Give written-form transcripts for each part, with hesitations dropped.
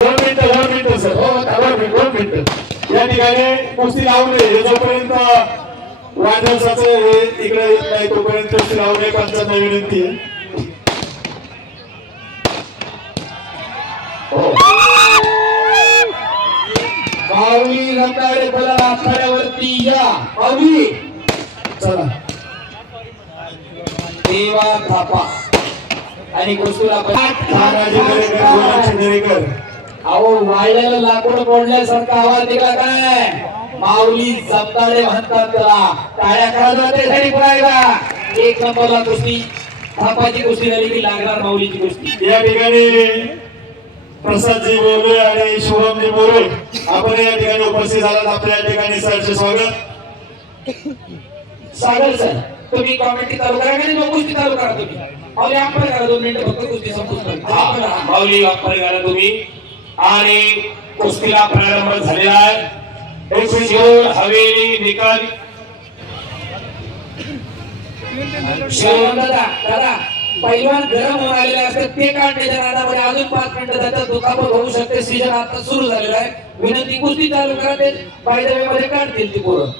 2 मिनिटं सर. हो 2 मिनिटं. या ठिकाणी कुस्ती लावू नये जोपर्यंत वादळाचं हे इकडे येत नाही तोपर्यंत कुस्ती लावू नये. पंचांना विनंती आहे. माऊली रंगाडे बोला आखाड्यावरती या. माऊली चला देवा थापा आणि कुस्तीला तानाजी दरेकर. अहो वाळलेला लाकूड मोडल्यासारखा आवाज निघाला काय. माऊली जमताडे म्हणतात त्याला. टाळ्या करा त्यासाठी पुन्हा 1 नंबरला कुस्ती थापाची कुस्ती झाली की लागणार माऊलीची कुस्ती. या ठिकाणी प्रसादजी बोरे आणि शुभमजी बोरे आपण या ठिकाणी उपस्थित झालात. आपल्या या ठिकाणी सरचे स्वागत. सागर सर तुम्ही कॉमेंट्री चालू करा आणि मग कुस्ती चालू करा तुम्ही. माऊली आपण करा 2 मिनिटं फक्त कुस्ती संपून. माऊली वापर करा तुम्ही. आणि कुस्तीला प्रारंभ झालेला आहे. शिरोळ हवेली निकाल. दादा पैलवान गरम होऊन आलेले असतात ते काढण्याच्या नादामध्ये अजून 5 मिनिटं जातात. दुखापत होऊ शकते. सीजन आता सुरू झालेला आहे. विनंती कुस्ती चालू करा. ते बायदवे मध्ये काढतील ती पोरं.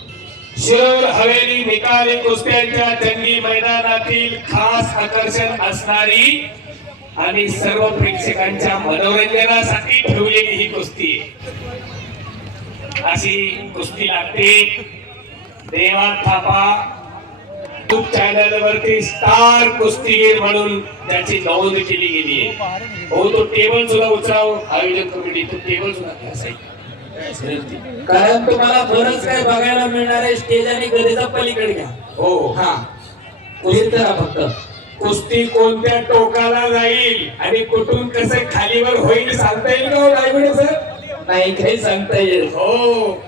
शिरोळ हवेली निकाल कुस्त्यांच्या जंगी मैदानातील खास आकर्षण असणारी आणि सर्व प्रेक्षकांच्या मनोरंजनासाठी ठेवलेली ही कुस्ती अशी कुस्ती लागते. देवा थापा युट्यूब चॅनल वरती स्टार कुस्तीगीर म्हणून त्याची नोंद केली गेली आहे. हो तो टेबल सुद्धा उचलाव. आयोजन कमिटी तो टेबल सुद्धा घ्यायचा. कारण तुम्हाला बरंच काय बघायला मिळणार आहे. स्टेज आणि गदीचा पलीकडे घ्या. हो हा कुस्ती करा फक्त. कुस्ती कोणत्या टोकाला जाईल आणि कुठून कसे खालीवर होईल सांगता येईल का रायगड सर? नाही काही सांगता येईल. हो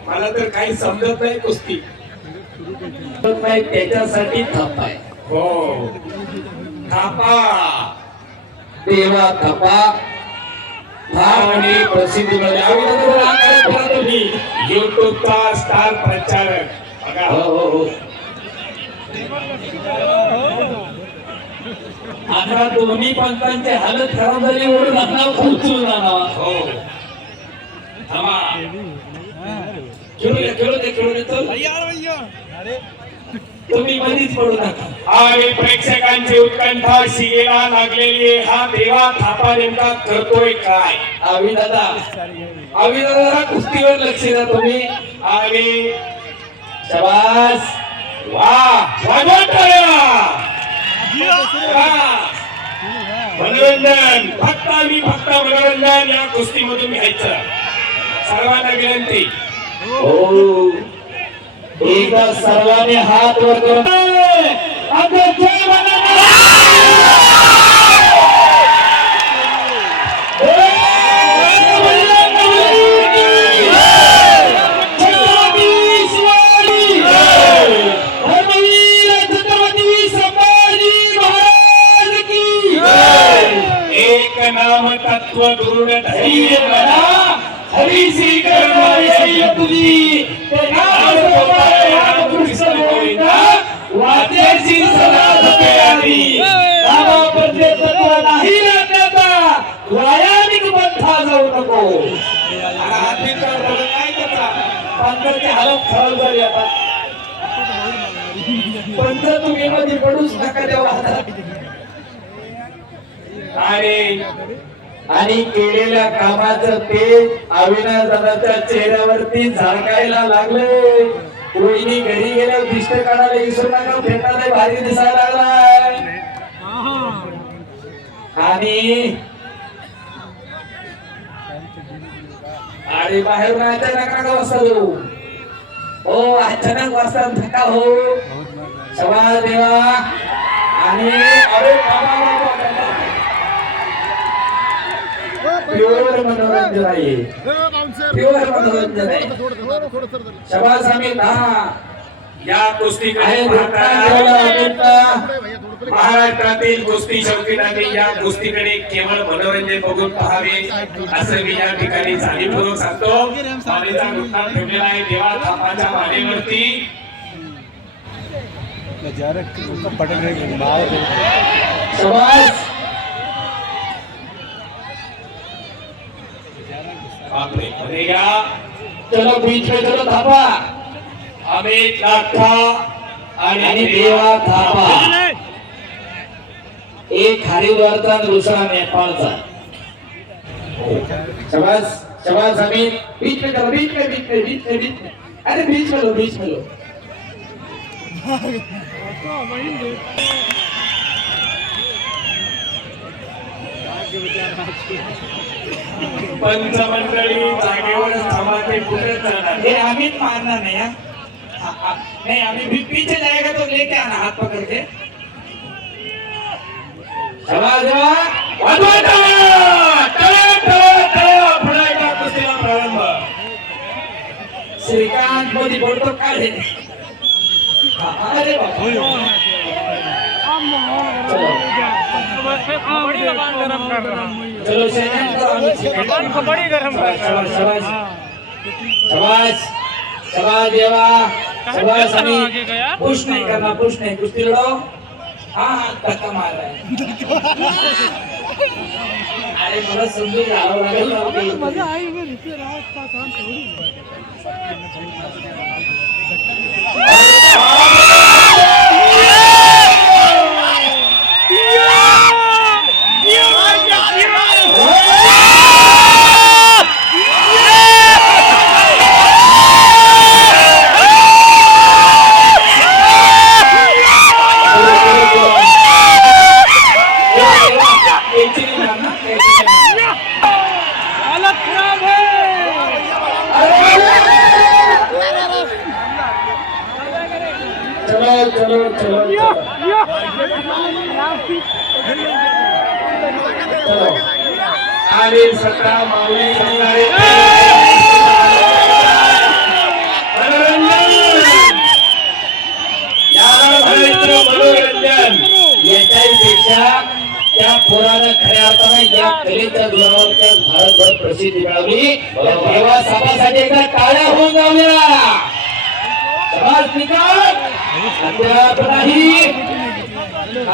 मला तर काही समजत नाही कुस्ती. नाही त्याच्यासाठी थापा आहे. हो थापा देवा थापा आणि प्रसिद्धी तुम्ही युट्यूबचा स्टार प्रचारक बघा. हो आता दोन्ही पंचांची हालत खराब झाली. ओढून नाव खुलचून हो थांबा. खेळू दे तुम्ही मधीच पडू नका. आणि प्रेक्षकांची उत्कंठा शिगेला लागलेली आहे. हा देवा थापा नेमका करतोय काय? आवी दादा जरा कुस्तीवर लक्ष द्या तुम्ही. आणि शाबास मनोरंजन फक्त मनोरंजन या कुस्तीमधून घ्यायचं. सर्वांना विनंती. हो एकदा सर्वांनी हात वर करून एक नाम तत्व दृढ धैर्य म्हणा. हरीसी कर्म तुझी वाद्याची सदा धुके तत्व नाही राहण्याचा वयानिक बंथा जाऊ नको. पंचाची हालत खराब झाली. आता पंच तुम्ही मध्ये पडूच नका तेव्हा. आणि केलेल्या कामाचं तेज अविनाश दादाच्या चेहऱ्यावरती झळकायला लागले. कोणी घरी गेल्यावर दिष्ट काढायला विसरू नका. फेटाला भारी दिसायला लागलाय. आणि अरे बाहेर अचानक नका वाजता जाऊ. हो अचानक वाजता थका हो. सवा देवा. आणि अरे प्युअर मनोरंजन आहे. प्युअर मनोरंजन आहे. शबास आम्ही या कुस्तीकडे महाराष्ट्रातील कुस्ती शौकीनांनी या कुस्तीकडे केवळ मनोरंजन बघून पहावे असं मी या ठिकाणी जाणीवपूर्वक सांगतो. मानेचा घुटना ठेवलेला आहे देवा थापाच्या मानेवरती. बापरे मध्ये घ्या चलो बीच में चलो थापा अमित लाथा आणि देवा थापा. एक हरिद्वारचा आणि दुसरा नेपाळचा. शाबाश शाबाश अमित. बीच में चलो बीच में बीच में बीच में बीच में. अरे बीच में लो बीच में लो. पंच मंडळी जागेवर थांबा ते कुठे जाणार ये अमित मारना नहीं है. नहीं अभी पीछे जाएगा तो लेके आना हाथ पकड़ के. शाबाश पुन्हा एकदा कुस्तीला प्रारंभ श्रीकांत मध्ये बोलतो काढे. अरे बाबा. चलो सेकंड करो अमित. शाबाश शाबाश शाबाश शाबाश देवा शाबाश अमित. पुश नहीं करना पुश नहीं. कुश्ती लड़ो. हाँ धक्का मार रहा है. अरे मला समजून घ्यावं लागेल ना. मजा आई मेरी फिर रात का काम थोड़ी हालत खराब है. चलो चलो चलो चलो. आणि 17 माऊली संघाने मनोरंजन याला म्हणायचं मनोरंजन. याच्यापेक्षा त्या पोरानं खऱ्या अर्थाने या कलेच्या जोरावर त्या भारतभर प्रसिद्धी मिळवली. त्या देवा सापासाठी एकदा टाळ्या होऊन जाऊया. शाबास निकाल. अद्याप नाही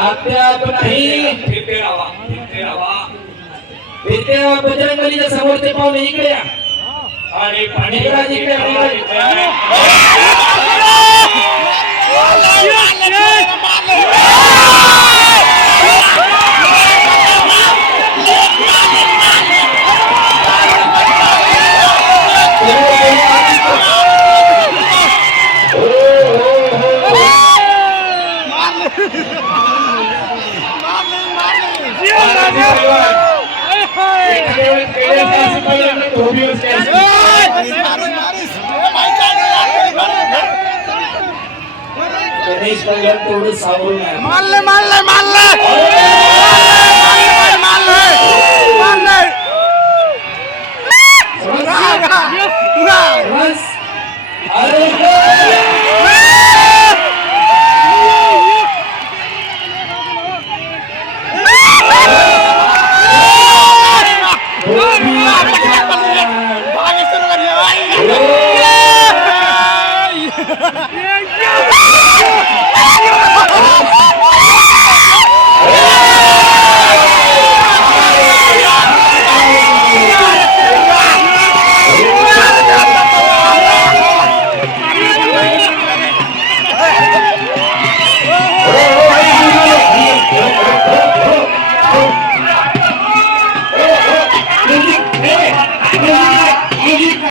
अद्याप नाही. फिरते राहा फिरते राहा विद्या बजरंगबलीच्या समोरचे पाहुणे इकडे या. आणि पाणी निघाला इकडे गणेश पहिला तेवढं सावरून आहे. मारले मारले मारले बस. अरे